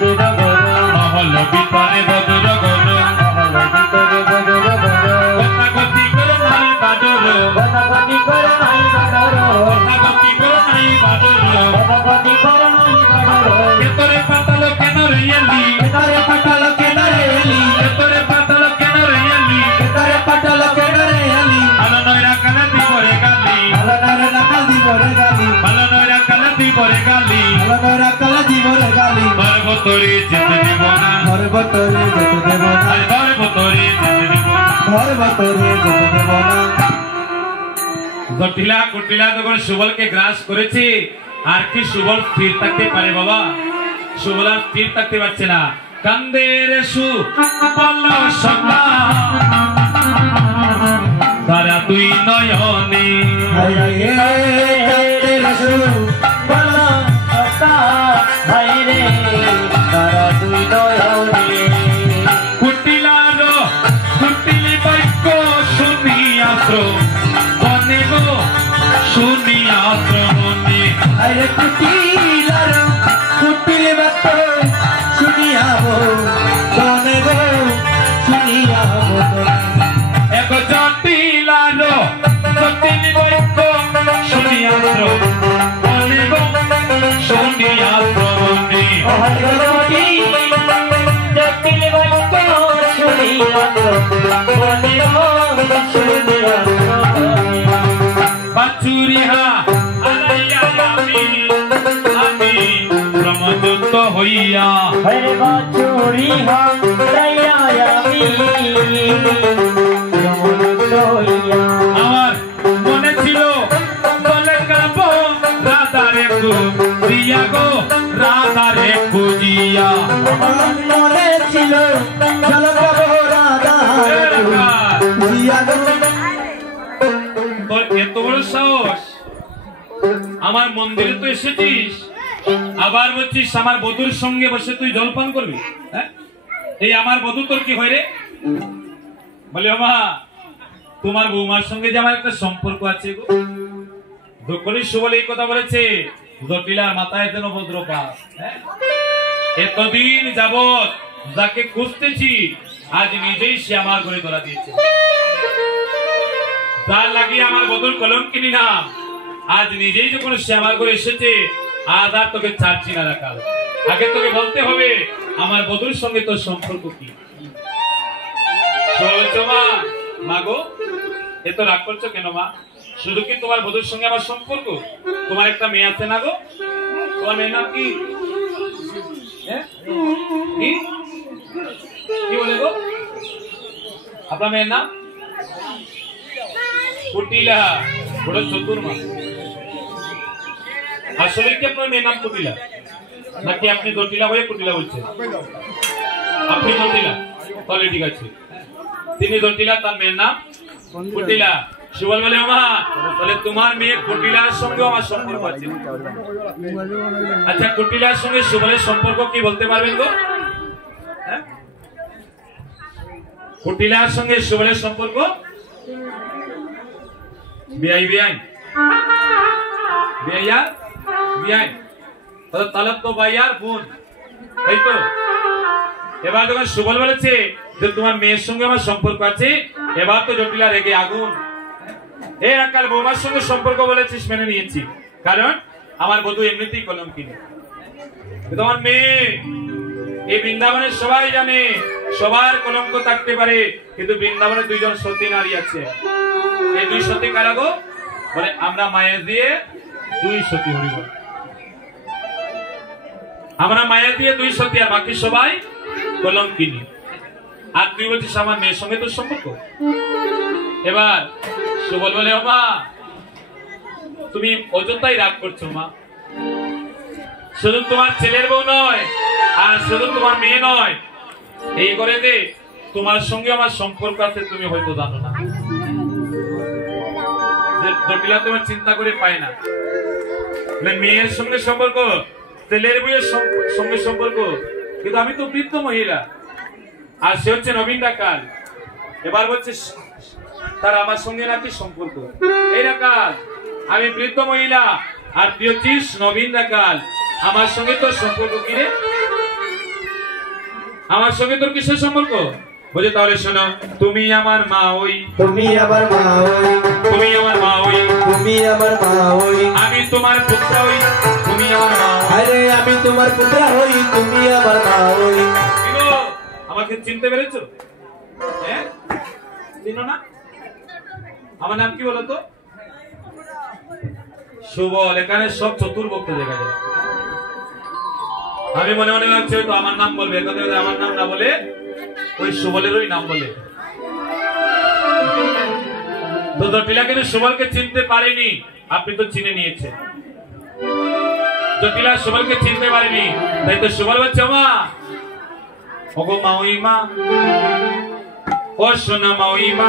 মহল ভিতরে বদর গরু কথা গতি করে নাই বাদর কেতরে পাতাল কেন রেলি ভালো নয়রা কালা দিবরে গালি পর্বতরে যেতে দেব না জটিলা কুটিলা যখন সুবলকে গ্রাস করেছে আর কি সুবল স্থির থাকতে পারে বাবা? সুবল আর স্থির থাকতে পারছে না। কান্দের সুবল সখা তারা দুই নয়নে কুটিলার কুটিলি বাক্য শুনিয়াত্র বনে গো শুনিয়াত্র মনে কুটিলার কুটিলি বাক্য শুনিয়াবো বনে গো শুনিয়াবো এক জটিলার জটিলি বাক্য শুনিয়াত্র বনে গো শুনিয়াত্র মনে জটিল বাক্য শুনিয়াবো বনে গো শুনিয়াবো বাচুরিহা আলাইয়া আমি প্রমদত হইয়া হরে বাচুরিহা আলাইয়া আমি প্রমদত হইয়া আমার মনে ছিল বলে কাব রাধারে খুঁজিয়া গো রাধারে খুঁজিয়া আমার মনে ছিল চলো কাব রাধারে খুঁজিয়া গো। তোর এত বড় সাহস, আমার মন্দিরে তো এসেছিস, আবার বলছিস আমার বধুর সঙ্গে বসে তুই জলপান করবি? হ্যাঁ, এই আমার বধু তোর কি হয় রে? বলে মা তোমার বৌমার সঙ্গে যে আমার একটা সম্পর্ক আছে গো। দক্ষিণী সুবল এই কথা বলেছে, জটিলার মাথায় যেন বজ্রপাত। এতদিন যাবৎ যাকে খুঁজতেছি আজ নিজেই সে আমার ঘরে ধরা দিয়েছে। তার লাগিয়ে আমার বধুর কলঙ্কিনী নাম আজ নিজেই যখন সে আমার ঘরে এসেছে, আজ আর তোকে ছাড়ছি না রাখাল। আগে তোকে বলতে হবে আমার বধুর সঙ্গে তোর সম্পর্ক কি। মা গো, এত রাগ করছো কেন মা? শুধু কি তোমার বধুর সঙ্গে আমার সম্পর্ক? তোমার একটা মেয়ে আছে না গো? তোমার মেয়ের নাম কি? কি বলে গো আপনার মেয়ের নাম? কুটিলা। বড় চতুর মা। আসলে কি আপনার মেয়ের নাম কুটিলা নাকি আপনি জটিলা হয়ে কুটিলা বলছেন? আপনি জটিলা, তাহলে ঠিক আছে। তিনি জটিলা, তার মেয়ের নাম কুটিলা। সুবল বলে মা তাহলে তোমার মেয়ে কুটিলার সঙ্গে আমার সম্পর্ক আছে। আচ্ছা, কুটিলার সঙ্গে সুবলের সম্পর্ক কি বলতে পারবেন গো? কুটিলার সঙ্গে সুবলের সম্পর্ক বিআই বিআই বিআইয়ার বিআই, তাহলে তো ভাইয়ার বোন, তাই তো? এবার যখন সুবল বলেছে যে তোমার মেয়ের সঙ্গে আমার সম্পর্ক আছে, এবার তো জটিলা রেগে আগুন। এই আকাল বৌমার সঙ্গে সম্পর্ক বলেছিস, মেনে নিয়েছি, কারণ আমার বধূ এমনিতেই কলঙ্কিনী। তোমার মেয়ে এই বৃন্দাবনের সবাই জানে সবার কলঙ্ক থাকতে পারে, কিন্তু বৃন্দাবনে দুইজন সতী নারী আছে। এই দুই সতী কারা গো? বলে আমরা মায়ের দিয়ে দুই সতী, হরিবল। আমরা মায়ের দিয়ে দুই সতী, আর বাকি সবাই কলঙ্কিনী। আর তুই বলছিস আমার মেয়ের সঙ্গে তোর সম্পর্ক? এবার সুবল বলে মা তুমি অযথাই রাগ করছো মা। শুধু তোমার ছেলের বউ নয়, আর শুধু তোমার মেয়ে নয়, এই করে যে তোমার সঙ্গে আমার সম্পর্ক আছে তুমি হয়তো জানো না। জটিলা তোমার চিন্তা করে পায় না, মেয়ের সঙ্গে সম্পর্ক, ছেলের বউয়ের সঙ্গে সম্পর্ক, কিন্তু আমি তো বৃদ্ধ মহিলা আর সে হচ্ছে নবীন ডাকাল। এবার বলছে তার আমার সঙ্গে নাকি সম্পর্ক। এই ডাকাল আমি বৃদ্ধ মহিলা আর তুই হচ্ছিস নবীন ডাকাল, আমার সঙ্গে তোর সম্পর্ক কি রে? আমার সঙ্গে তোর কিসের সম্পর্ক? বলছে তাহলে শোনো, তুমি আমার মা ওই, তুমি আমার মা ওই, তুমি আমার মা ওই, তুমি আমার মা ওই, আমি তোমার পুত্র ওই, তুমি আমার মা ওই। আরে আমি তোমার পুত্র হই, তুমি আমার মা ওই। কি গো, আমাকে চিনতে পেরেছো? হ্যাঁ, চিনো না? আমার নাম কি বলো তো? সুবল। এখানে সব চতুর্ভুক্ত দেখা যায়। আমি মনে মনে ভাবছি তো আমার নাম বলবে, আমার নাম না বলে ওই সুবলেরই নাম বলে। তো জটিলা কিন্তু সুবলকে চিনতে পারেনি, আপনি তো চিনে নিয়েছেন। জটিলা সুবলকে চিনতে পারেনি, তাই তো সুবল বলছে মা, ওগো মা ওই মা, ও সোনা মা ওই মা,